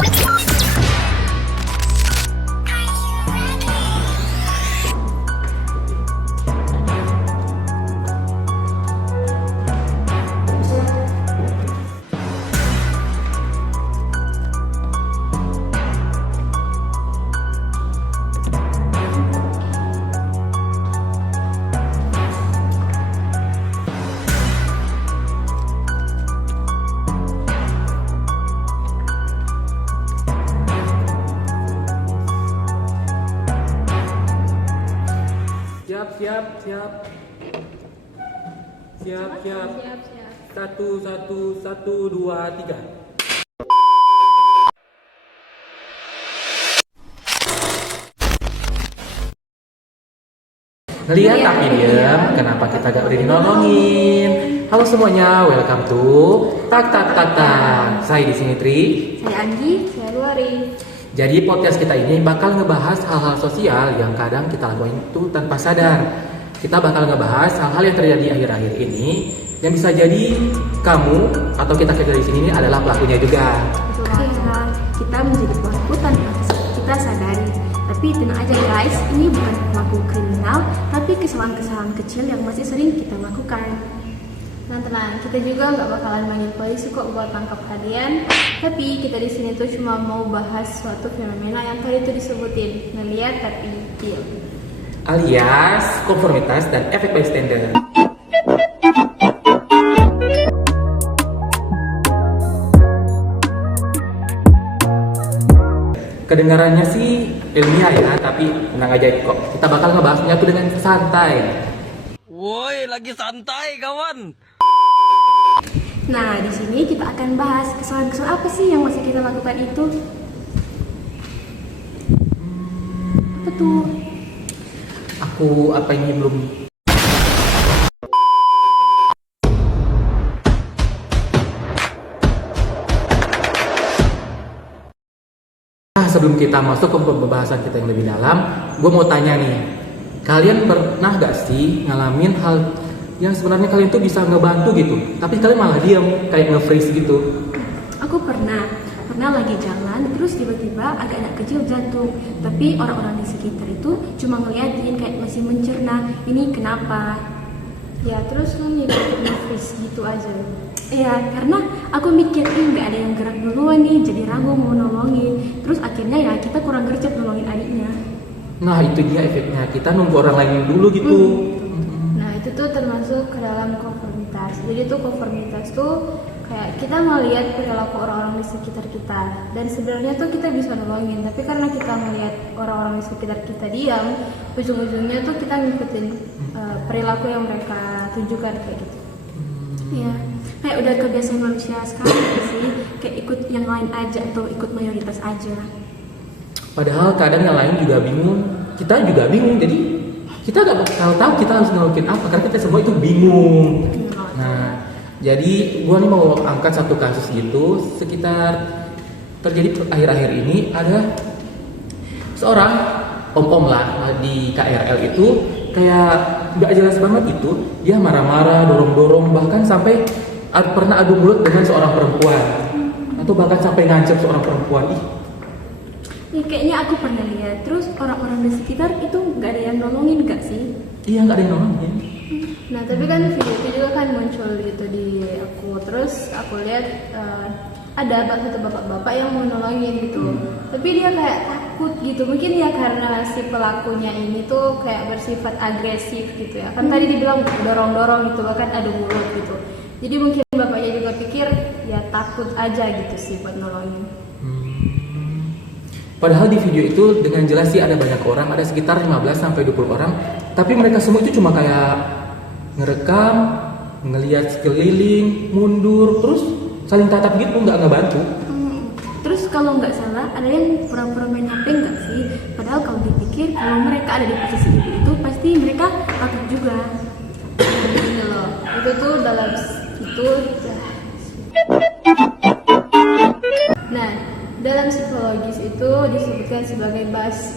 Siap. Satu, dua, tiga. Ngeliat tapi diam, kenapa kita gak udah dinolongin? Halo semuanya, welcome to Tak. Saya di sini Tri. Saya Anggi, saya Luari. Jadi podcast kita ini bakal ngebahas hal-hal sosial yang kadang kita lakuin itu tanpa sadar. Kita bakal ngebahas hal-hal yang terjadi akhir-akhir ini yang bisa jadi kamu atau kita di sini ini adalah pelakunya juga. Betul, kita menjadi pelaku tanpa kita sadari. Tapi tenang aja guys, ini bukan pelaku kriminal, tapi kesalahan-kesalahan kecil yang masih sering kita lakukan. Tenang, kita juga nggak bakalan manggil polisi kok buat tangkap kalian. Tapi kita di sini tuh cuma mau bahas suatu fenomena yang tadi tuh disebutin, ngeliat tapi diam. Alias konformitas dan efek bystander. Kedengarannya sih ilmiah ya, tapi tenang aja kok. Kita bakal ngebahasnya tuh dengan santai. Woi, lagi santai kawan. Nah, di sini kita akan bahas kesalahan-kesalahan apa sih yang masih kita lakukan itu? Apa tuh? Apa ini belum. Nah, sebelum kita masuk ke pembahasan kita yang lebih dalam, gue mau tanya nih, kalian pernah gak sih ngalamin hal yang sebenarnya kalian tuh bisa ngebantu gitu, tapi kalian malah diam, kayak nge-freeze gitu? Aku pernah lagi jalan, terus tiba-tiba ada anak kecil jatuh. Tapi orang-orang di sekitar itu cuma ngeliatin kayak masih mencerna, ini kenapa? Ya terus lu freeze gitu aja. Ya, karena aku mikir nggak ada yang gerak duluan nih, jadi ragu mau nolongin. Terus akhirnya ya kita kurang gercep nolongin adiknya. Nah itu dia efeknya, kita nunggu orang lain dulu gitu. Nah itu tuh termasuk ke dalam konformitas. Jadi tuh konformitas tuh kayak kita melihat perilaku orang-orang di sekitar kita, dan sebenarnya tuh kita bisa nolongin, tapi karena kita melihat orang-orang di sekitar kita diam, ujung-ujungnya tuh kita ngikutin perilaku yang mereka tunjukkan kayak gitu. Ya, kayak udah kebiasaan manusia sekarang sih, kayak ikut yang lain aja atau ikut mayoritas aja. Padahal kadang yang lain juga bingung, kita juga bingung, jadi kita gak tahu kita harus ngelakuin apa, karena kita semua itu bingung. Nah, jadi gue nih mau angkat satu kasus gitu, sekitar terjadi akhir-akhir ini ada seorang om-om lah di KRL itu, kayak gak jelas banget itu, dia marah-marah, dorong-dorong, bahkan sampai pernah adu mulut dengan seorang perempuan, atau bahkan sampai ngancam seorang perempuan. Ya, kayaknya aku pernah lihat. Terus orang-orang di sekitar itu nggak ada yang nolongin nggak sih? Iya, nggak ada yang nolongin. Nah tapi kan video itu juga kan muncul gitu di aku. Terus aku lihat ada satu bapak-bapak yang mau nolongin gitu. Tapi dia kayak takut gitu. Mungkin ya karena si pelakunya ini tuh kayak bersifat agresif gitu ya. Kan tadi dibilang dorong-dorong gitu, bahkan adu mulut gitu. Jadi mungkin bapaknya juga pikir ya takut aja gitu sih buat nolongin. Padahal di video itu dengan jelas sih ada banyak orang, ada sekitar 15-20 orang, tapi mereka semua itu cuma kayak ngerekam, ngelihat sekeliling, mundur, terus saling tatap gitu, nggak ngebantu. Terus kalau nggak salah ada yang pura-pura main HP nggak sih? Padahal kalau dipikir, kalau mereka ada di posisi itu pasti mereka takut juga. Ini loh, itu tuh dalam itu. Nah, dalam psikologis itu disebutkan sebagai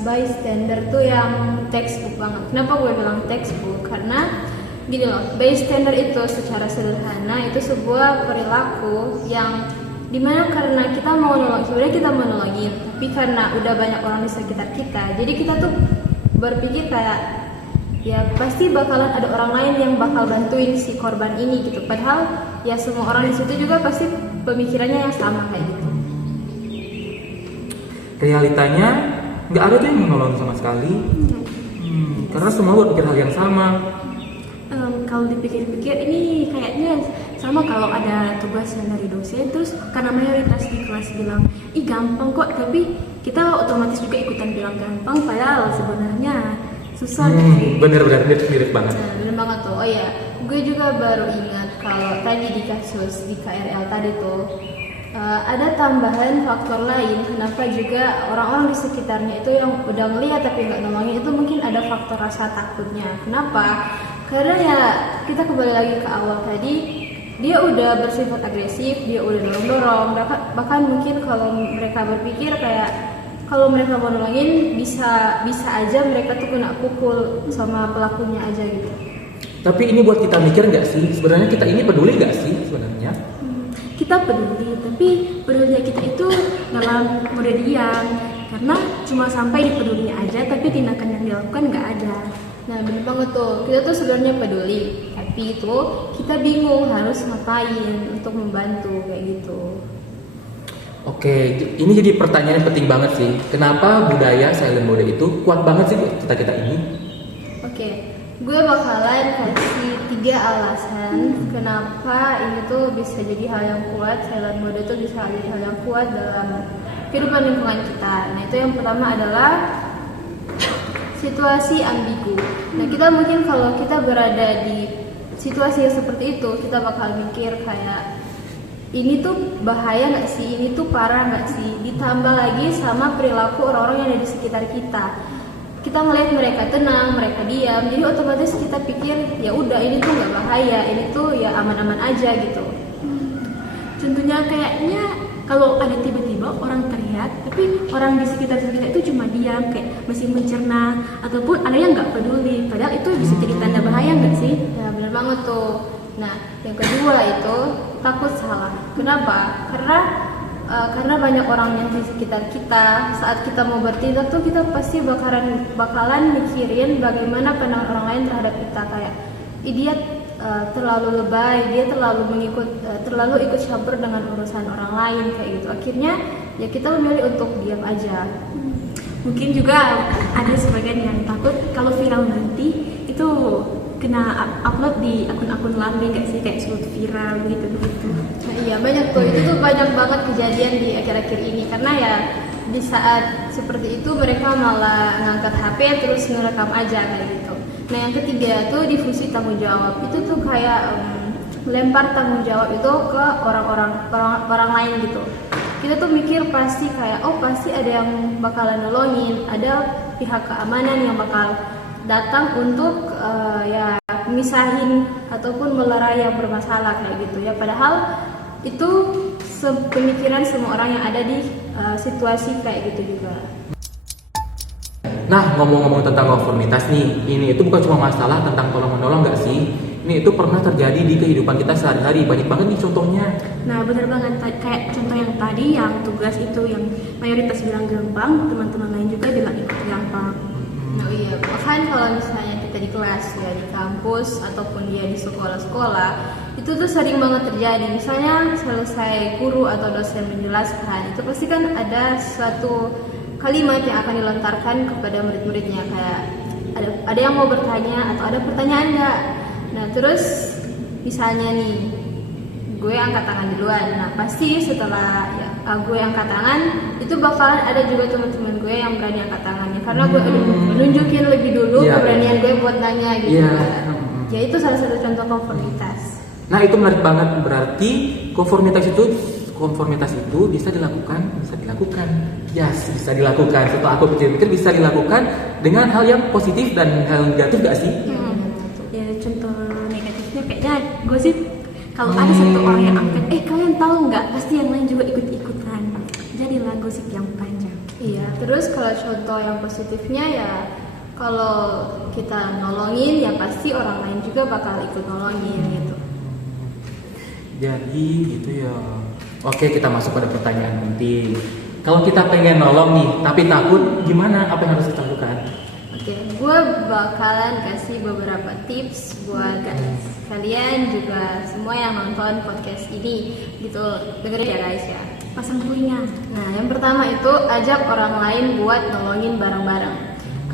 bystander tuh yang textbook banget. Kenapa gue bilang textbook? Karena gini loh, bystander itu secara sederhana itu sebuah perilaku yang Dimana karena kita mau nolong, sebenarnya kita mau nolongin, tapi karena udah banyak orang di sekitar kita, jadi kita tuh berpikir kayak ya pasti bakalan ada orang lain yang bakal bantuin si korban ini gitu. Padahal ya semua orang di situ juga pasti pemikirannya yang sama kayak gitu. Realitanya nggak ada tuh yang menolong sama sekali. Karena semua berpikir hal yang sama. Kalau dipikir-pikir ini kayaknya sama kalau ada tugas yang dari dosen, terus karena mayoritas di kelas bilang ih gampang kok, tapi kita otomatis juga ikutan bilang gampang, padahal sebenarnya susah. Bener-bener mirip banget. Nah, bener banget tuh. Oh ya, gue juga baru ingat kalau tadi di kasus di KRL tadi tuh ada tambahan faktor lain kenapa juga orang-orang di sekitarnya itu yang udah ngeliat tapi nggak nolongin, itu mungkin ada faktor rasa takutnya. Kenapa? Karena ya kita kembali lagi ke awal tadi, dia udah bersifat agresif, dia udah dorong-dorong, bahkan mungkin kalau mereka berpikir kayak kalau mereka mau nolongin bisa aja mereka tuh kena pukul sama pelakunya aja gitu. Tapi ini buat kita mikir nggak sih, sebenarnya kita ini peduli nggak sih sebenarnya? Kita peduli, tapi pedulinya kita itu dalam mode diam, karena cuma sampai dipedulinya aja, tapi tindakan yang dilakukan nggak ada. Nah bener banget tuh, kita tuh sebenarnya peduli, tapi itu kita bingung harus ngapain untuk membantu kayak gitu. Oke, ini jadi pertanyaan yang penting banget sih. Kenapa budaya silent mode itu kuat banget sih buat kita ini? Oke, gue bakalan kasih 3 alasan kenapa ini tuh bisa jadi hal yang kuat, silent mode tuh bisa jadi hal yang kuat dalam kehidupan lingkungan kita. Nah itu yang pertama adalah situasi ambigu. Nah kita mungkin kalau kita berada di situasi yang seperti itu, kita bakal mikir kayak ini tuh bahaya nggak sih, ini tuh parah nggak sih, ditambah lagi sama perilaku orang-orang yang ada di sekitar kita. Kita ngelihat mereka tenang, mereka diam, jadi otomatis kita pikir ya udah ini tuh nggak bahaya, ini tuh ya aman-aman aja gitu. Contohnya kayaknya kalau ada tiba-tiba orang teriak, tapi orang di sekitar kita itu cuma diam, kayak masih mencerna, ataupun ada yang nggak peduli, padahal itu bisa jadi tanda bahaya nggak sih? Ya benar banget tuh. Nah yang kedua itu takut salah. Kenapa? Karena banyak orang yang di sekitar kita, saat kita mau bertindak tuh kita pasti bakalan mikirin bagaimana pandangan orang lain terhadap kita, kayak dia terlalu lebay, dia terlalu ikut campur dengan urusan orang lain kayak gitu. Akhirnya ya kita memilih untuk diam aja. Mungkin juga ada sebagian yang takut kalau viral nanti itu kena upload di akun-akun lambe nggak sih, kayak suatu viral gitu. Nah, iya banyak tuh, itu tuh banyak banget kejadian di akhir-akhir ini, karena ya di saat seperti itu mereka malah ngangkat HP terus ngerekam aja kayak gitu. Nah yang ketiga tuh difusi tanggung jawab, itu tuh kayak melempar tanggung jawab itu ke orang lain gitu. Kita tuh mikir pasti kayak oh pasti ada yang bakalan nolongin, ada pihak keamanan yang bakal datang untuk ya misahin ataupun melerai yang bermasalah kayak gitu ya. Padahal itu pemikiran semua orang yang ada di situasi kayak gitu juga. Nah, ngomong-ngomong tentang konformitas nih, ini itu bukan cuma masalah tentang tolong-menolong nggak sih? Ini itu pernah terjadi di kehidupan kita sehari-hari, banyak banget nih contohnya. Nah bener banget, kayak contoh yang tadi yang tugas itu yang mayoritas bilang gampang, teman-teman lain juga bilang ikut gampang. Nah iya, bahkan kalau misalnya kita di kelas ya, di kampus ataupun dia di sekolah-sekolah, itu tuh sering banget terjadi. Misalnya selesai guru atau dosen menjelaskan, itu pasti kan ada suatu kalimat yang akan dilontarkan kepada murid-muridnya, kayak ada yang mau bertanya atau ada pertanyaan nggak. Nah terus misalnya nih gue angkat tangan duluan, nah pasti setelah ya, gue angkat tangan itu bakalan ada juga teman-teman gue yang berani angkat tangannya, karena gue udah nunjukin lebih dulu keberanian gue buat nanya gitu. Ya itu salah satu contoh konformitas. Nah itu menarik banget, berarti konformitas itu bisa dilakukan. Yes, bisa dilakukan. Setelah aku pikir-pikir bisa dilakukan dengan hal yang positif dan hal negatif gak sih? Ya contoh negatifnya kayaknya gosip. Kalau ada satu orang yang angkat, kalian tahu nggak? Pasti yang lain juga ikut-ikutan. Jadilah gosip yang panjang. Iya, terus kalau contoh yang positifnya ya kalau kita nolongin ya pasti orang lain juga bakal ikut nolongin gitu. Jadi gitu ya. Oke, kita masuk pada pertanyaan penting. Kalau kita pengen nolong nih, tapi takut, gimana? Apa yang harus kita lakukan? Oke, gue bakalan kasih beberapa tips buat kalian juga semua yang nonton podcast ini gitu. Dengerin ya guys ya. Pasang telinga. Nah, yang pertama itu ajak orang lain buat nolongin bareng-bareng.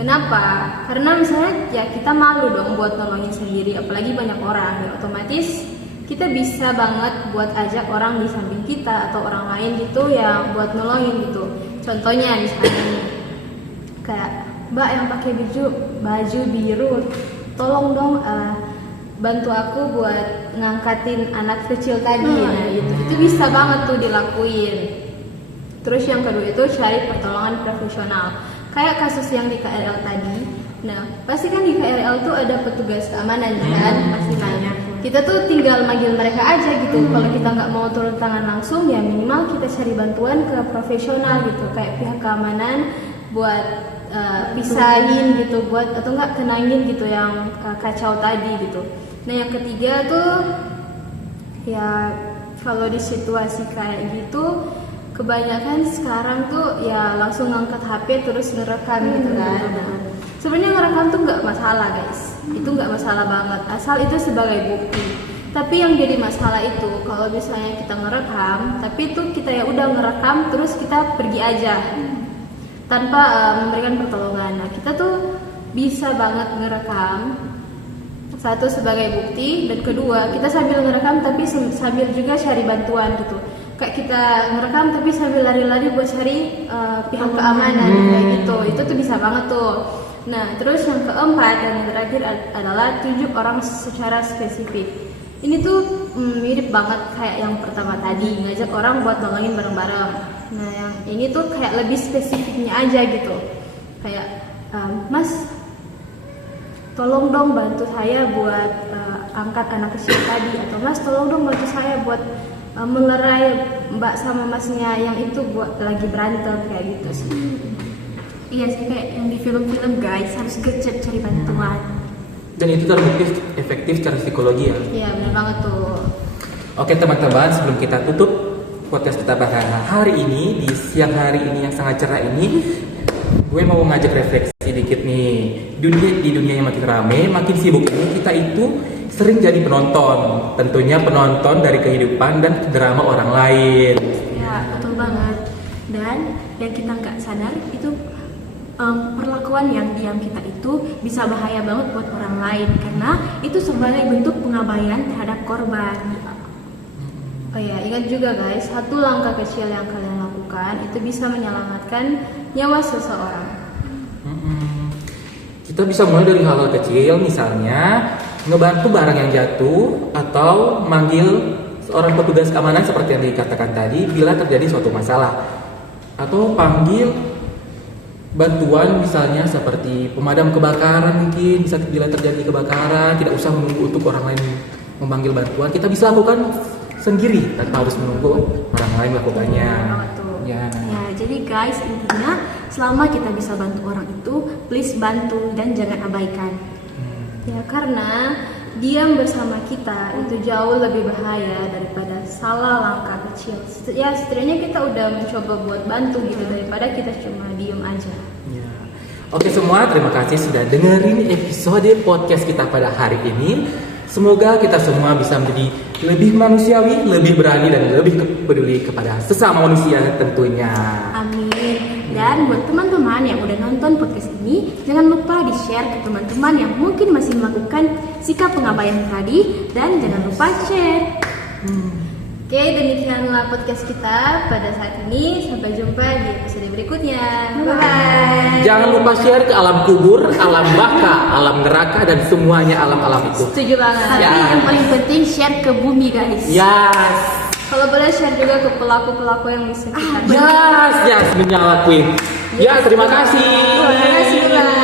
Kenapa? Karena misalnya ya kita malu dong buat nolongin sendiri, apalagi banyak orang. Ya otomatis kita bisa banget buat ajak orang di samping kita atau orang lain gitu yang buat nolongin gitu. Contohnya misalnya nih, kayak Mbak yang pakai baju biru, tolong dong bantu aku buat ngangkatin anak kecil tadi. Nah, itu bisa banget tuh dilakuin. Terus yang kedua itu cari pertolongan profesional. Kayak kasus yang di KRL tadi. Nah, pasti kan di KRL tuh ada petugas keamanan kan, pasti banyak. Kita tuh tinggal manggil mereka aja gitu. Kalau kita nggak mau turun tangan langsung, ya minimal kita cari bantuan ke profesional gitu, kayak pihak keamanan buat pisahin gitu, buat atau nggak kenangin gitu yang kacau tadi gitu. Nah, yang ketiga tuh ya kalau di situasi kayak gitu, kebanyakan sekarang tuh ya langsung ngangkat HP terus ngerekam gitu kan. Sebenarnya ngerekam tuh nggak masalah guys, itu nggak masalah banget asal itu sebagai bukti. Tapi yang jadi masalah itu kalau misalnya kita ngerekam, tapi itu kita ya udah ngerekam terus kita pergi aja tanpa memberikan pertolongan. Nah, kita tuh bisa banget ngerekam, satu sebagai bukti, dan kedua kita sambil ngerekam tapi sambil juga cari bantuan gitu. Kayak kita ngerekam tapi sambil lari-lari buat cari pihak keamanan kayak gitu. Itu tuh bisa banget tuh. Nah, terus yang keempat dan yang terakhir adalah tunjuk orang secara spesifik. Ini tuh mirip banget kayak yang pertama tadi, ngajak orang buat nolongin bareng-bareng. Nah, yang ini tuh kayak lebih spesifiknya aja gitu. Kayak, Mas, tolong dong bantu saya buat angkat anak kecil tadi. Atau Mas, tolong dong bantu saya buat melerai Mbak sama Masnya yang itu buat lagi berantem kayak gitu sih. Iya sih, kayak yang di film-film guys, harus gercep cari bantuan. Dan itu terbukti efektif secara psikologi ya. Iya, benar banget tuh. Oke teman-teman, sebelum kita tutup podcast kita pada hari ini, di siang hari ini yang sangat cerah ini, gue mau ngajak refleksi dikit nih. Di dunia yang makin rame, makin sibuk ini, kita itu sering jadi penonton. Tentunya penonton dari kehidupan dan drama orang lain. Ya, betul banget. Dan yang kita nggak sadar itu perlakuan yang diam kita itu bisa bahaya banget buat orang lain, karena itu sebagai bentuk pengabaian terhadap korban. Oh ya, ingat juga guys, satu langkah kecil yang kalian lakukan itu bisa menyelamatkan nyawa seseorang. Kita bisa mulai dari hal-hal kecil, misalnya ngebantu barang yang jatuh atau manggil seorang petugas keamanan seperti yang dikatakan tadi bila terjadi suatu masalah, atau panggil bantuan misalnya seperti pemadam kebakaran. Mungkin bisa bila terjadi kebakaran tidak usah menunggu untuk orang lain memanggil bantuan, kita bisa lakukan sendiri tanpa harus menunggu orang lain melakukannya. Ya, jadi guys, intinya selama kita bisa bantu orang itu, please bantu dan jangan abaikan. Ya, karena diam bersama kita itu jauh lebih bahaya daripada salah langkah kecil. Ya, setidaknya kita udah mencoba buat bantu gitu daripada kita cuma diem aja. Ya. Oke semua, terima kasih sudah dengerin episode podcast kita pada hari ini. Semoga kita semua bisa menjadi lebih manusiawi, lebih berani, dan lebih peduli kepada sesama manusia tentunya. Amin. Dan buat teman-teman yang udah nonton podcast ini, jangan lupa di-share ke teman-teman yang mungkin masih melakukan sikap pengabaian tadi, dan jangan lupa share. Oke, demikianlah podcast kita pada saat ini. Sampai jumpa di episode berikutnya. Bye. Jangan lupa share ke alam kubur, alam baka, alam neraka, dan semuanya alam-alam itu. Setuju banget. Tapi yang paling penting share ke bumi guys. Yes, Kalau boleh share juga ke pelaku-pelaku yang di sekitar. yes, menyalakuin. Ya, terima kasih. Terima kasih.